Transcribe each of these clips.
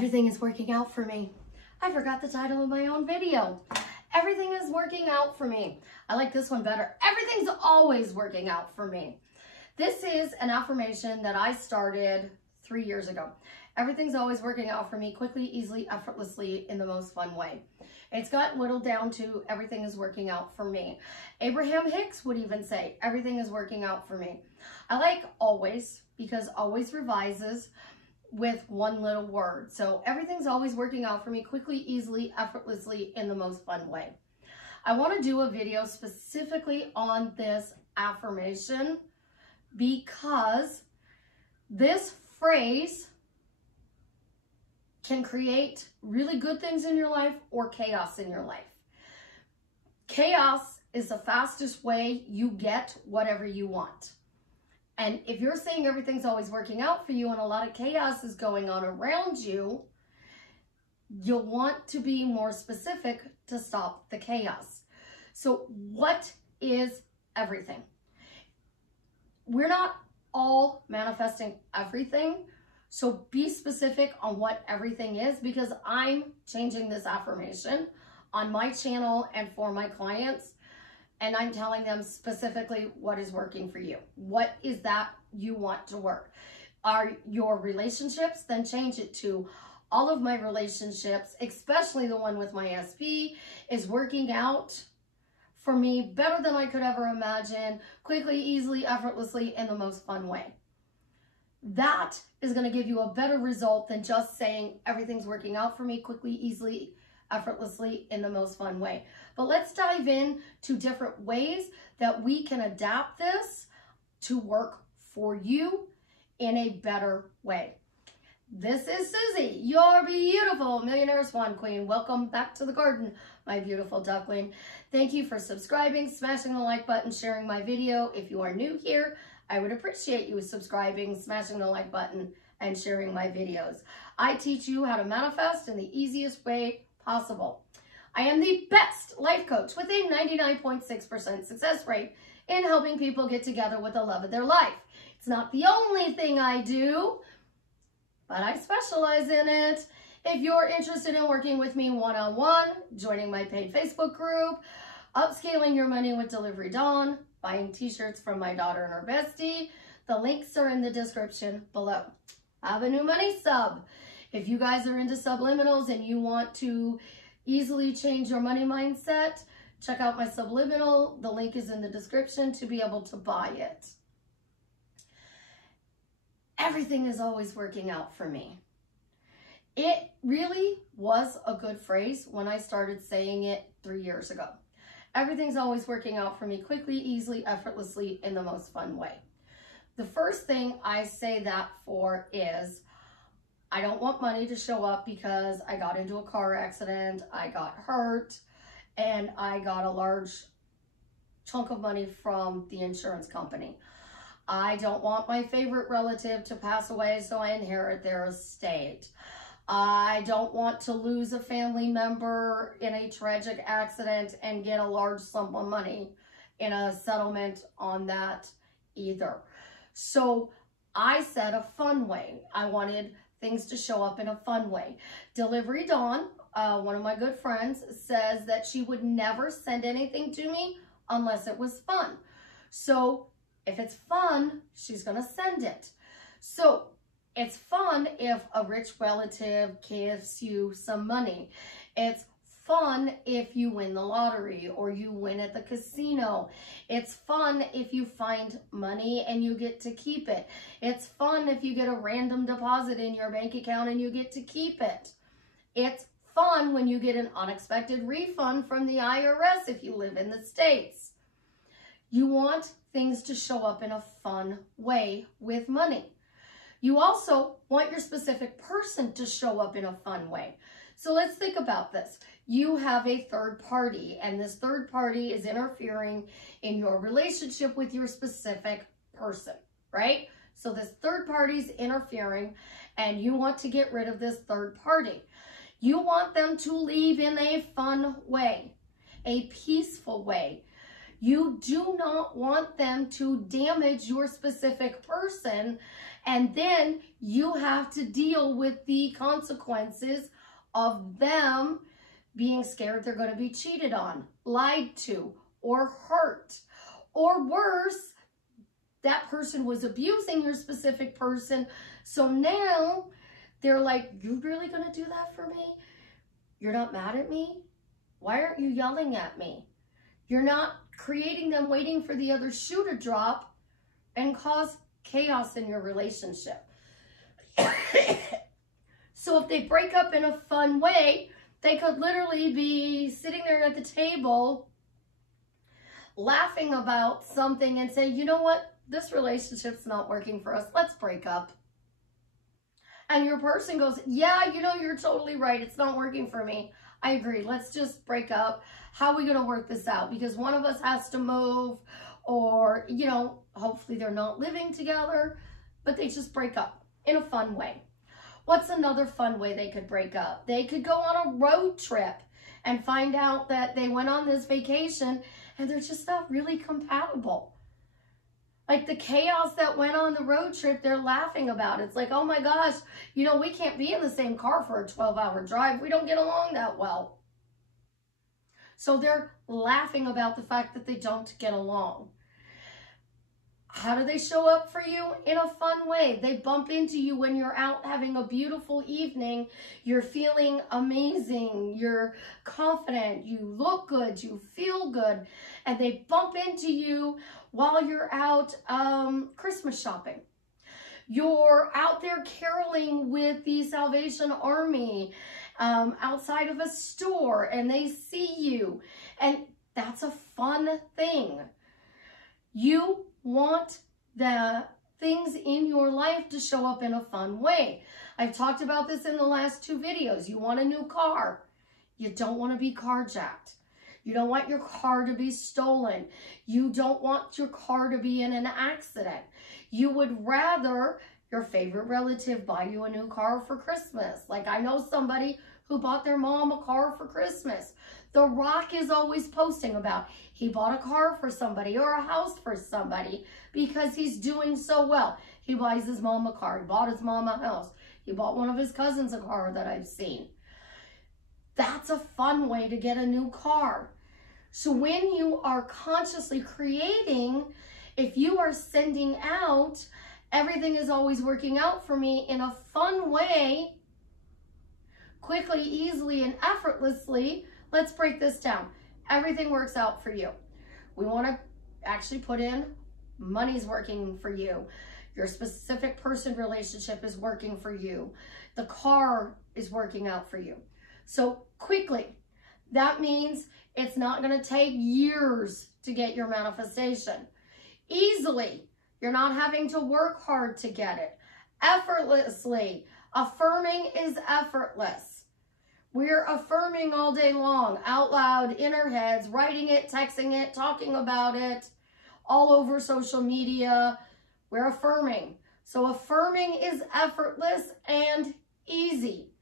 Everything is working out for me. I forgot the title of my own video. Everything is working out for me. I like this one better. Everything's always working out for me. This is an affirmation that I started 3 years ago. Everything's always working out for me quickly, easily, effortlessly, in the most fun way. It's got whittled down to everything is working out for me. Abraham Hicks would even say, everything is working out for me. I like always because always revises with one little word. So everything's always working out for me quickly, easily, effortlessly, in the most fun way. I want to do a video specifically on this affirmation because this phrase can create really good things in your life or chaos in your life. Chaos is the fastest way you get whatever you want. And if you're saying everything's always working out for you and a lot of chaos is going on around you, you'll want to be more specific to stop the chaos. So what is everything? We're not all manifesting everything. So be specific on what everything is, because I'm changing this affirmation on my channel and for my clients. And I'm telling them specifically what is working for you. What is that you want to work? Are your relationships? Then change it to all of my relationships, especially the one with my SP, is working out for me better than I could ever imagine, quickly, easily, effortlessly, in the most fun way. That is going to give you a better result than just saying everything's working out for me quickly, easily, effortlessly, in the most fun way. But let's dive in to different ways that we can adapt this to work for you in a better way. This is Susie, your beautiful millionaire swan queen. Welcome back to the garden, my beautiful duckling. Thank you for subscribing, smashing the like button, sharing my video. If you are new here, I would appreciate you subscribing, smashing the like button, and sharing my videos. I teach you how to manifest in the easiest way possible. I am the best life coach with a 99.6% success rate in helping people get together with the love of their life. It's not the only thing I do, but I specialize in it. If you're interested in working with me one-on-one, joining my paid Facebook group, upscaling your money with Delivery Dawn, buying t-shirts from my daughter and her bestie, the links are in the description below. I have a new money sub. If you guys are into subliminals and you want to easily change your money mindset, check out my subliminal. The link is in the description to be able to buy it. Everything is always working out for me. It really was a good phrase when I started saying it 3 years ago. Everything's always working out for me quickly, easily, effortlessly, in the most fun way. The first thing I say that for is I don't want money to show up because I got into a car accident, I got hurt, and I got a large chunk of money from the insurance company. I don't want my favorite relative to pass away so I inherit their estate. I don't want to lose a family member in a tragic accident and get a large sum of money in a settlement on that either. So I said a fun way. I wanted things to show up in a fun way. Delivery Dawn, one of my good friends, says that she would never send anything to me unless it was fun. So if it's fun, she's gonna send it. So it's fun if a rich relative gives you some money. It's fun if you win the lottery or you win at the casino. It's fun if you find money and you get to keep it. It's fun if you get a random deposit in your bank account and you get to keep it. It's fun when you get an unexpected refund from the IRS if you live in the States. You want things to show up in a fun way with money. You also want your specific person to show up in a fun way. So let's think about this. You have a third party, and this third party is interfering in your relationship with your specific person, right? So this third party's interfering, and you want to get rid of this third party. You want them to leave in a fun way, a peaceful way. You do not want them to damage your specific person, and then you have to deal with the consequences of them being scared they're going to be cheated on, lied to, or hurt. Or worse, that person was abusing your specific person, so now they're like, you really going to do that for me? You're not mad at me? Why aren't you yelling at me? You're not creating them waiting for the other shoe to drop and cause chaos in your relationship. So if they break up in a fun way, they could literally be sitting there at the table laughing about something and say, you know what? This relationship's not working for us. Let's break up. And your person goes, yeah, you know, you're totally right. It's not working for me. I agree. Let's just break up. How are we going to work this out? Because one of us has to move, or, you know, hopefully they're not living together, but they just break up in a fun way. What's another fun way they could break up? They could go on a road trip and find out that they went on this vacation and they're just not really compatible. Like the chaos that went on the road trip, they're laughing about. It's like, oh my gosh, you know, we can't be in the same car for a 12-hour drive. We don't get along that well. So they're laughing about the fact that they don't get along. How do they show up for you? In a fun way. They bump into you when you're out having a beautiful evening. You're feeling amazing. You're confident. You look good. You feel good. And they bump into you while you're out Christmas shopping. You're out there caroling with the Salvation Army outside of a store, and they see you. And that's a fun thing. You want the things in your life to show up in a fun way. I've talked about this in the last 2 videos. You want a new car. You don't want to be carjacked. You don't want your car to be stolen. You don't want your car to be in an accident. You would rather your favorite relative buy you a new car for Christmas. Like I know somebody who bought their mom a car for Christmas. The Rock is always posting about he bought a car for somebody or a house for somebody because he's doing so well. He buys his mom a car. He bought his mom a house. He bought one of his cousins a car that I've seen. That's a fun way to get a new car. So when you are consciously creating, if you are sending out, everything is always working out for me in a fun way, quickly, easily, and effortlessly. Let's break this down. Everything works out for you. We want to actually put in money's working for you. Your specific person relationship is working for you. The car is working out for you. So quickly, that means it's not going to take years to get your manifestation. Easily, you're not having to work hard to get it. Effortlessly, affirming is effortless. We're affirming all day long, out loud, in our heads, writing it, texting it, talking about it, all over social media. We're affirming. So affirming is effortless and easy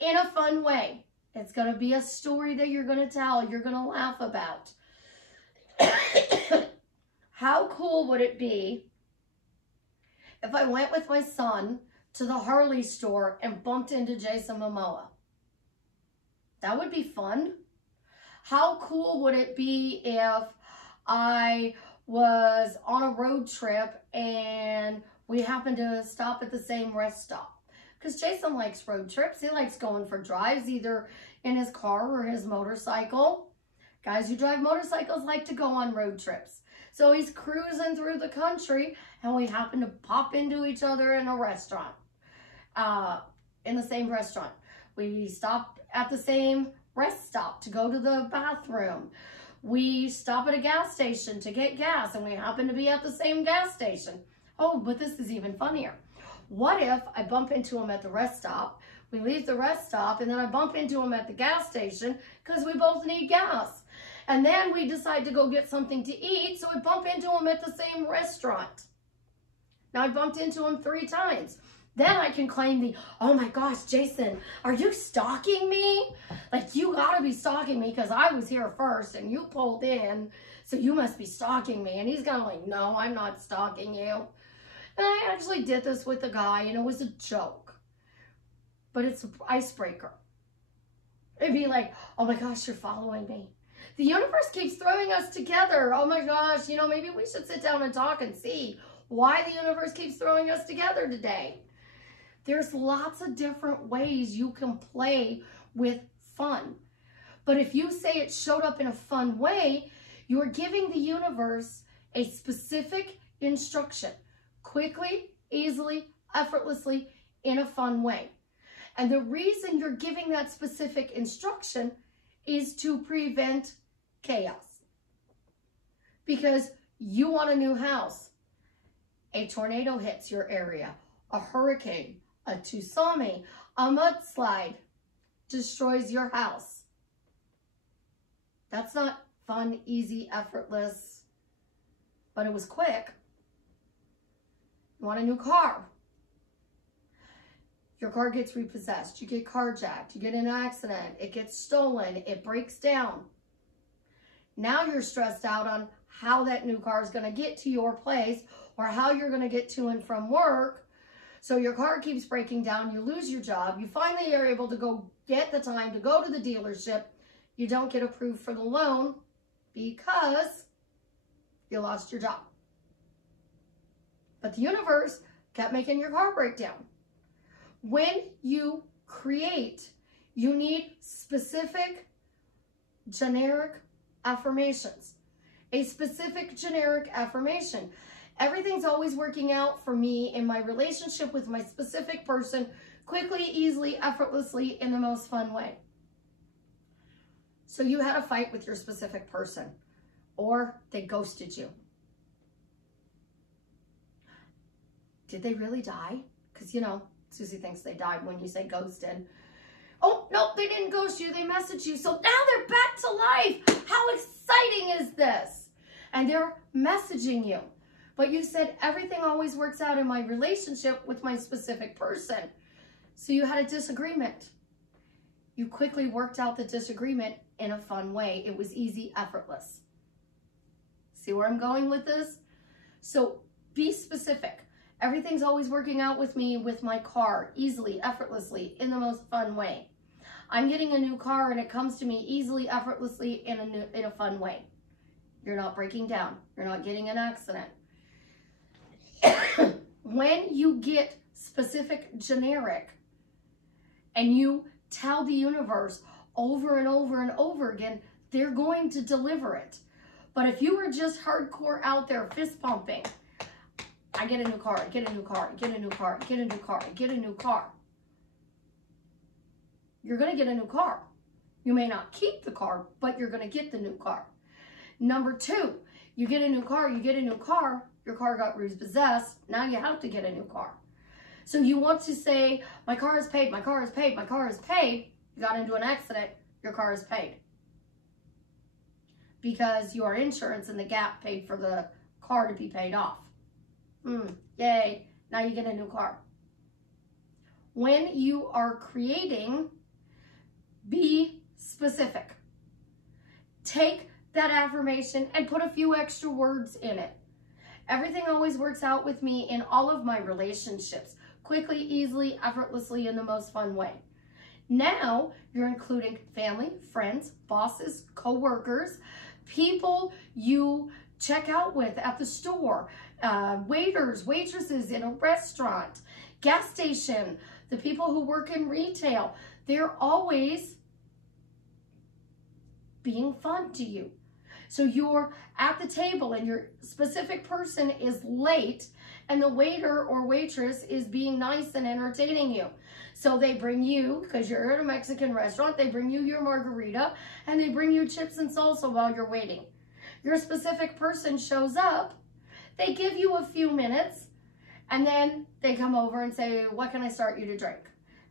in a fun way. It's going to be a story that you're going to tell, you're going to laugh about. How cool would it be if I went with my son to the Harley store and bumped into Jason Momoa? That would be fun. How cool would it be if I was on a road trip and we happened to stop at the same rest stop? Because Jason likes road trips. He likes going for drives, either in his car or his motorcycle. Guys who drive motorcycles like to go on road trips. So he's cruising through the country and we happen to pop into each other in a restaurant, in the same restaurant. We stopped at the same rest stop to go to the bathroom. We stop at a gas station to get gas and we happen to be at the same gas station. Oh, but this is even funnier. What if I bump into him at the rest stop, we leave the rest stop, and then I bump into him at the gas station because we both need gas. And then we decide to go get something to eat, so I bump into him at the same restaurant. Now I bumped into him 3 times. Then I can claim the, oh my gosh, Jason, are you stalking me? Like, you gotta be stalking me because I was here first and you pulled in. so you must be stalking me. And he's kind of like, no, I'm not stalking you. And I actually did this with a guy, and it was a joke. But it's an icebreaker. It'd be like, oh my gosh, you're following me. The universe keeps throwing us together. Oh my gosh, you know, maybe we should sit down and talk and see why the universe keeps throwing us together today. There's lots of different ways you can play with fun. But if you say it showed up in a fun way, you're giving the universe a specific instruction. Quickly, easily, effortlessly, in a fun way. And the reason you're giving that specific instruction is to prevent chaos. Because you want a new house. A tornado hits your area. A hurricane, a tsunami, a mudslide destroys your house. That's not fun, easy, effortless, but it was quick. You want a new car. Your car gets repossessed. You get carjacked. You get in an accident. It gets stolen. It breaks down. Now you're stressed out on how that new car is going to get to your place or how you're going to get to and from work. So your car keeps breaking down. You lose your job. You finally are able to go get the time to go to the dealership. You don't get approved for the loan because you lost your job. But the universe kept making your car break down. When you create, you need specific generic affirmations. A specific generic affirmation. Everything's always working out for me in my relationship with my specific person, quickly, easily, effortlessly, in the most fun way. So you had a fight with your specific person, or they ghosted you. Did they really die? Because, you know, Susie thinks they died when you say ghosted. Oh, no, they didn't ghost you. They messaged you. So now they're back to life. How exciting is this? And they're messaging you. But you said everything always works out in my relationship with my specific person. So you had a disagreement. You quickly worked out the disagreement in a fun way. It was easy, effortless. See where I'm going with this? So be specific. Everything's always working out with me with my car, easily, effortlessly, in the most fun way. I'm getting a new car and it comes to me easily, effortlessly, in a fun way. You're not breaking down. You're not getting an accident. When you get specific generic and you tell the universe over and over and over again, they're going to deliver it. But if you were just hardcore out there fist pumping, I get a new car, I get a new car, I get a new car, I get a new car, I get a new car. You're going to get a new car. You may not keep the car, but you're going to get the new car. Number two, you get a new car, you get a new car, your car got repossessed, now you have to get a new car. So you want to say, my car is paid, my car is paid, my car is paid. You got into an accident, your car is paid. Because your insurance and the gap paid for the car to be paid off. Yay, now you get a new car. When you are creating, be specific. Take that affirmation and put a few extra words in it. Everything always works out with me in all of my relationships, quickly, easily, effortlessly, in the most fun way. Now you're including family, friends, bosses, co-workers, people you check out with at the store, waiters, waitresses in a restaurant, gas station, the people who work in retail. They're always being fun to you. So you're at the table and your specific person is late and the waiter or waitress is being nice and entertaining you. So they bring you, because you're at a Mexican restaurant, they bring you your margarita and they bring you chips and salsa while you're waiting. Your specific person shows up, they give you a few minutes, and then they come over and say, what can I start you to drink?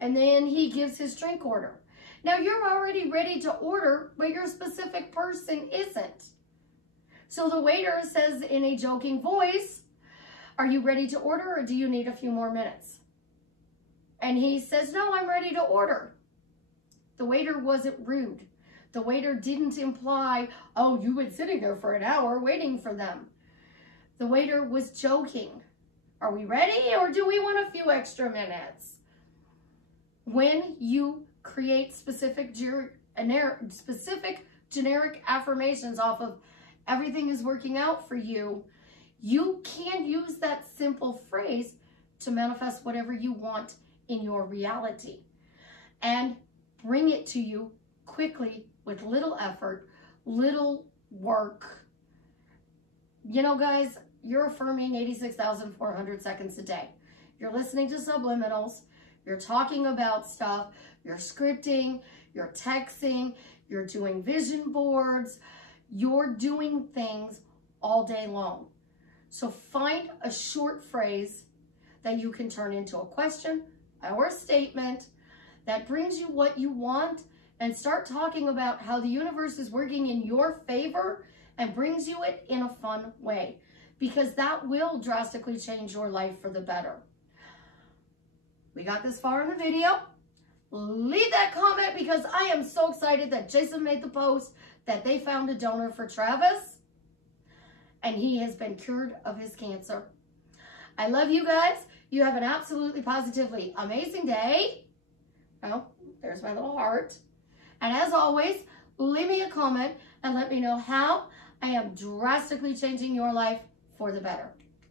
And then he gives his drink order. Now you're already ready to order, but your specific person isn't. So the waiter says in a joking voice, are you ready to order or do you need a few more minutes? And he says, no, I'm ready to order. The waiter wasn't rude. The waiter didn't imply, oh, you've been sitting there for an hour waiting for them. The waiter was joking. Are we ready, or do we want a few extra minutes? When you create specific generic affirmations off of everything is working out for you, you can use that simple phrase to manifest whatever you want in your reality and bring it to you quickly with little effort, little work. You know, guys, you're affirming 86,400 seconds a day. You're listening to subliminals. You're talking about stuff. You're scripting. You're texting. You're doing vision boards. You're doing things all day long. So find a short phrase that you can turn into a question or a statement that brings you what you want, and start talking about how the universe is working in your favor and brings you it in a fun way, because that will drastically change your life for the better. We got this far in the video. Leave that comment, because I am so excited that Jason made the post that they found a donor for Travis and he has been cured of his cancer. I love you guys. You have an absolutely positively amazing day. Oh, there's my little heart. And as always, leave me a comment and let me know how I am drastically changing your life for the better.